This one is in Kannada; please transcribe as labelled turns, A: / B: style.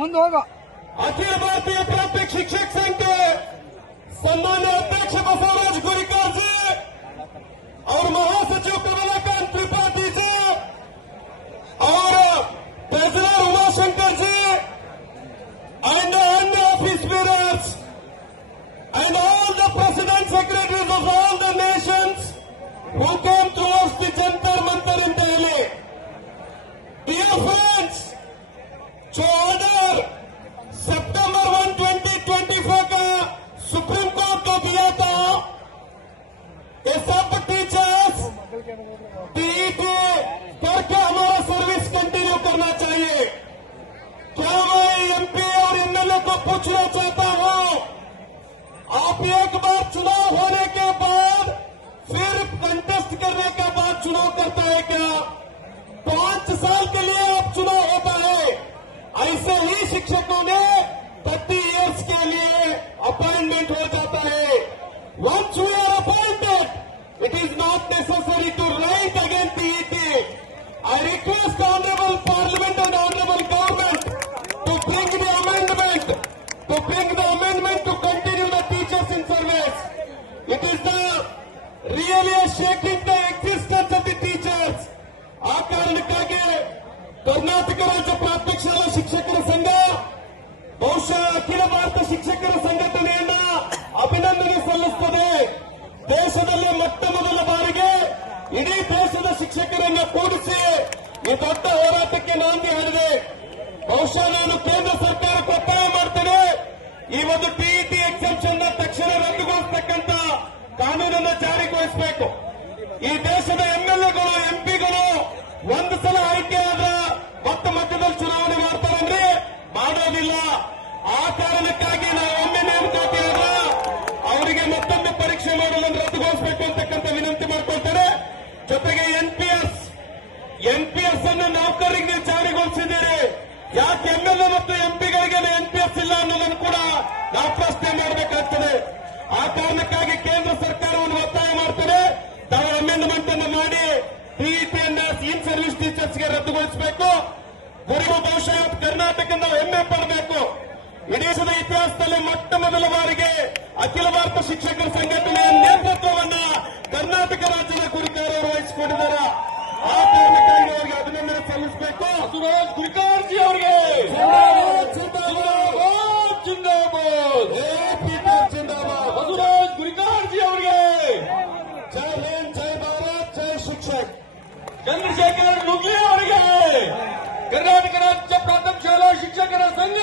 A: ಮುಂದೆ ಹೋಗೋ
B: ಅಖಿಲ ಭಾರತೀಯ ಶಿಕ್ಷಕ ಸನ್ಮಾನ್ಯ ಅಧ್ಯಕ್ಷ ಬಸವರಾಜ್ ಅವ್ರ ಮಹಾಸಚಿವ ಅವರ and all the secretaries of all the nations who came towards the Jantar Mantar in Delhi. Dear friends, join teachers TT करके हमारा सर्विस कंटिन्यू करना चाहिए। क्या मैं एमपी और एमएलए को पूछना चाहता हूँ? आप एक बार चुनाव होने के बाद फिर कंटेस्ट करने के बाद चुनाव करता है क्या? पाँच साल के लिए आप चुनाव होता है। ऐसे ही शिक्षकों ने थर्टी इयर्स के लिए अपॉइंटमेंट हो जाता है। Once you I request Honorable Parliament and Honorable Government to bring the amendment, to bring the amendment to continue the teachers in service. It is the really shaking the existence of the teachers. ಆ ಕಾರಣಕ್ಕಾಗಿ ಕರ್ನಾಟಕ ರಾಜ್ಯ ಪ್ರಾಥಮಿಕ ಶಾಲಾ ಶಿಕ್ಷಕರ ಸಂಘ ಬಹುಶಃ ಅಖಿಲ ಭಾರತ ಶಿಕ್ಷಕರ ಸಂಘಟನೆಯನ್ನ ಅಭಿನಂದನೆ ಸಲ್ಲಿಸುತ್ತದೆ ದೇಶದಲ್ಲಿ ಮೊಟ್ಟ ಮೊದಲ ಬಾರಿಗೆ ಇಡೀ ದೇಶದ ಶಿಕ್ಷಕರನ್ನ ಕೂಡಿಸಿ ಈ ದೊಡ್ಡ ಹೋರಾಟಕ್ಕೆ ನಾಂದಿ ಹಾಡಿದೆ. ಬಹುಶಃ ನಾನು ಕೇಂದ್ರ ಸರ್ಕಾರಕ್ಕೆ ಒತ್ತಾಯ ಮಾಡ್ತೇನೆ. ಈ ಒಂದು ಟಿಇಟಿ ಎಕ್ಸೆಪ್ಷನ್ ತಕ್ಷಣ ರದ್ದುಗೊಳಿಸತಕ್ಕಂತ ಕಾನೂನನ್ನು ಜಾರಿಗೊಳಿಸಬೇಕು. ಈ ದೇಶದ ಎಂಎಲ್ಎಗಳು ಎಂಪಿಗಳು ಒಂದು ಸಲ ಆಯ್ಕೆ ಆದ್ರ ಮತ್ತೆ ಮಧ್ಯದಲ್ಲಿ ಚುನಾವಣೆ ಮಾಡ್ತಾರಂದ್ರೆ ಮಾಡೋದಿಲ್ಲ. ಆ ಕಾರಣಕ್ಕಾಗಿ ನಾವು ಎನ್ಪಿಎಸ್ ಅನ್ನು ನೌಕರರಿಗೆ ಜಾರಿಗೊಳಿಸಿದ್ದೀರಿ. ಯಾಕೆ ಎಂಎಲ್ಎ ಮತ್ತು ಎಂಪಿಗಳಿಗೆ ಎನ್ಪಿಎಸ್ ಇಲ್ಲ ಅನ್ನೋದನ್ನು ಕೂಡ ನಾವು ಪ್ರಶ್ನೆ ಮಾಡಬೇಕಾಗ್ತದೆ. ಆ ಕಾರಣಕ್ಕಾಗಿ ಕೇಂದ್ರ ಸರ್ಕಾರವನ್ನು ಒತ್ತಾಯ ಮಾಡ್ತಾರೆ ತಾವು ಅಮೆಂಡ್ಮೆಂಟ್ ಅನ್ನು ಮಾಡಿ ಟಿಇಟಿಯನ್ನ ಇನ್ ಸರ್ವಿಸ್ ಟೀಚರ್ಸ್ಗೆ ರದ್ದುಗೊಳಿಸಬೇಕು. ಗುರಿವು ಬಹುಶಃ ಕರ್ನಾಟಕ ನಾವು ಹೆಮ್ಮೆ ಪಡಬೇಕು. ಇಡೀ ದೇಶದ ಇತಿಹಾಸದಲ್ಲಿ ಮೊಟ್ಟ ಮೊದಲ ಬಾರಿಗೆ ಅಖಿಲ ಭಾರತ ಶಿಕ್ಷಕರ ಸಂಘಟನೆಯ ಅಭಿನಂದನೆ ಸಲ್ಲಿಸಬೇಕು ಸುರೇಶ್ ಗುರಿಕಾರ್ಜಿ ಅವರಿಗೆ ಜಿಂದಾಬಾದ್ ಜಿಂದಾಬಾದ್ ಏ ಪೀಟರ್ ಜಿಂದಾಬಾದ್ ಬಸವರಾಜ್ ಗುರಿಕಾರ್ಜಿ ಅವರಿಗೆ ಜೈ ಹಿಂದ್ ಜೈ ಭಾರತ್ ಜೈ ಶಿಕ್ಷಕ್ ಚಂದ್ರಶೇಖರ್ ನುಗ್ಲಿ ಅವರಿಗೆ ಕರ್ನಾಟಕ ರಾಜ್ಯ ಪ್ರಾಥಮಿಕ ಶಾಲಾ ಶಿಕ್ಷಕರ ಸಂಘಟನೆಗೆ